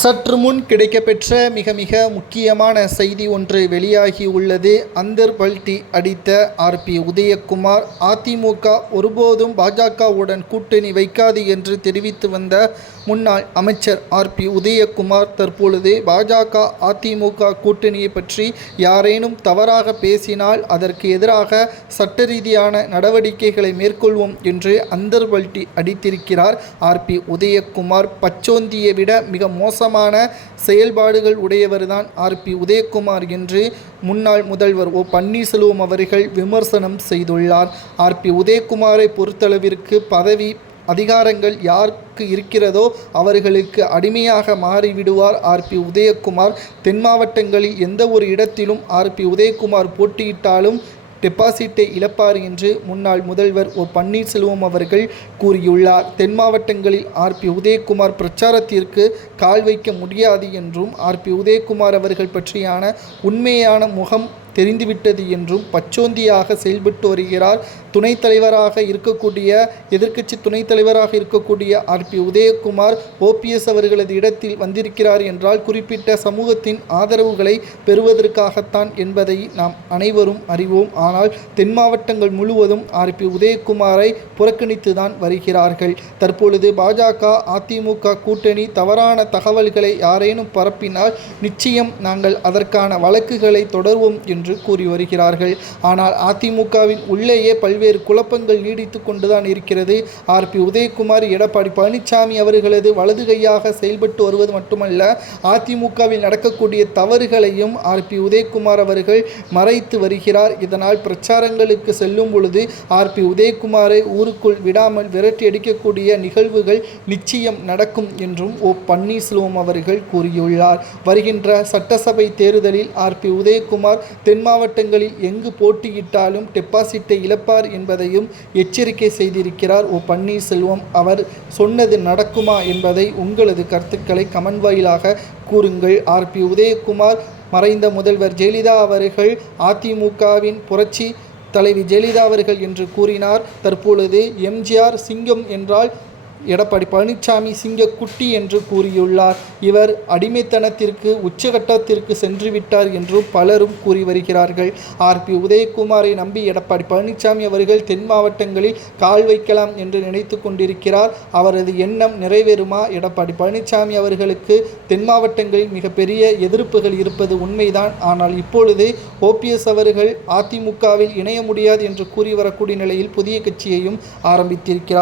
சற்று முன் கிடைக்கப்பெற்ற மிக மிக முக்கியமான செய்தி ஒன்று வெளியாகி உள்ளது. அந்தர் பல்டி அடித்த ஆர்பி உதயகுமார் அதிமுக ஒருபோதும் பாஜகவுடன் கூட்டணி வைக்காது என்று தெரிவித்து வந்த முன்னாள் அமைச்சர் ஆர்பி உதயகுமார் தற்பொழுது பாஜக அதிமுக கூட்டணியை பற்றி யாரேனும் தவறாக பேசினால் அதற்கு எதிராக சட்ட ரீதியான நடவடிக்கைகளை மேற்கொள்வோம் என்று அந்தர் பல்டி அடித்திருக்கிறார். ஆர்பி உதயகுமார் பச்சோந்தியை விட மிக மோசமான செயல்பாடுகள் உடையவர்தான் ஆர்பி உதயகுமார் என்று முன்னாள் முதல்வர் ஓ. பன்னீர்செல்வம் அவர்கள் விமர்சனம் செய்துள்ளார். ஆர். பி. உதயகுமாரை பொறுத்தளவிற்கு பதவி அதிகாரங்கள் யாருக்கு இருக்கிறதோ அவர்களுக்கு அடிமையாக மாறிவிடுவார் ஆர். பி. உதயகுமார். தென் மாவட்டங்களில் எந்த ஒரு இடத்திலும் ஆர். பி. உதயகுமார் போட்டியிட்டாலும் டெபாசிட்டை இழப்பார் என்று முன்னாள் முதல்வர் ஓ பன்னீர்செல்வம் அவர்கள் கூறியுள்ளார். தென் மாவட்டங்களில் ஆர்பி உதயகுமார் பிரச்சாரத்திற்கு கால் வைக்க முடியாது என்றும் ஆர்பி உதயகுமார் அவர்கள் பற்றியான உண்மையான முகம் தெரிந்துவிட்டது என்றும் பச்சோந்தியாக செயல்பட்டு வருகிறார். துணைத் தலைவராக இருக்கக்கூடிய எதிர்க்கட்சி துணைத் தலைவராக இருக்கக்கூடிய ஆர்பி உதயகுமார் ஓபிஎஸ் அவர்களது இடத்தில் வந்திருக்கிறார் என்றால் குறிப்பிட்ட சமூகத்தின் ஆதரவுகளை பெறுவதற்காகத்தான் என்பதை நாம் அனைவரும் அறிவோம். ஆனால் தென் மாவட்டங்கள் முழுவதும் ஆர்பி உதயகுமாரை புறக்கணித்துதான் வருகிறார்கள். தற்பொழுது பாஜக அதிமுக கூட்டணி தவறான தகவல்களை யாரேனும் பரப்பினால் நிச்சயம் நாங்கள் அதற்கான வழக்குகளை தொடர்வோம் என்று கூறி வருகிறார்கள். ஆனால் அதிமுகவின் உள்ளேயே பல்வேறு குழப்பங்கள் நீடித்து கொண்டுதான் இருக்கிறது. ஆர்பி உதயகுமார் எடப்பாடி பழனிசாமி அவர்களது வலது கையாக செயல்பட்டு வருவது மட்டுமல்ல அதிமுகவில் நடக்கக்கூடிய தவறுகளையும் ஆர்பி உதயகுமார் அவர்கள் மறைத்து வருகிறார். இதனால் பிரச்சாரங்களுக்கு செல்லும் பொழுது ஆர்பி உதயகுமாரை ஊருக்குள் விடாமல் விரட்டி அடிக்கக்கூடிய நிகழ்வுகள் நிச்சயம் நடக்கும் என்றும் ஓ. பன்னீர்செல்வம் அவர்கள் கூறியுள்ளார். வருகின்ற சட்டசபை தேர்தலில் ஆர்பி உதயகுமார் தென் மாவட்டங்களில் எங்கு போட்டியிட்டாலும் டெபாசிட்டை இழப்பார் என்பதையும் எச்சரிக்கை செய்திருக்கிறார் ஓ பன்னீர்செல்வம். அவர் சொன்னது நடக்குமா என்பதை உங்களது கருத்துக்களை கமெண்ட் வாயிலாக கூறுங்கள். ஆர்பி உதயகுமார் மறைந்த முதல்வர் ஜெயலலிதா அவர்கள் அதிமுகவின் புரட்சி தலைவி ஜெயலலிதா அவர்கள் என்று கூறினார். தற்பொழுது எம்ஜிஆர் சிங்கம் என்றால் எடப்பாடி பழனிசாமி சிங்கக்குட்டி என்று கூறியுள்ளார். இவர் அடிமைத்தனத்திற்கு உச்சகட்டத்திற்கு சென்று விட்டார் என்றும் பலரும் கூறி வருகிறார்கள். ஆர்பி உதயகுமாரை நம்பி எடப்பாடி பழனிசாமி அவர்கள் தென் மாவட்டங்களில் கால் வைக்கலாம் என்று நினைத்து கொண்டிருக்கிறார். அவரது எண்ணம் நிறைவேறுமா? எடப்பாடி பழனிசாமி அவர்களுக்கு தென் மாவட்டங்களில் மிகப்பெரிய எதிர்ப்புகள் இருப்பது உண்மைதான். ஆனால் இப்பொழுது ஓபிஎஸ் அவர்கள் அதிமுகவில் இணைய முடியாது என்று கூறி வரக்கூடிய நிலையில் புதிய கட்சியையும் ஆரம்பித்திருக்கிறார்.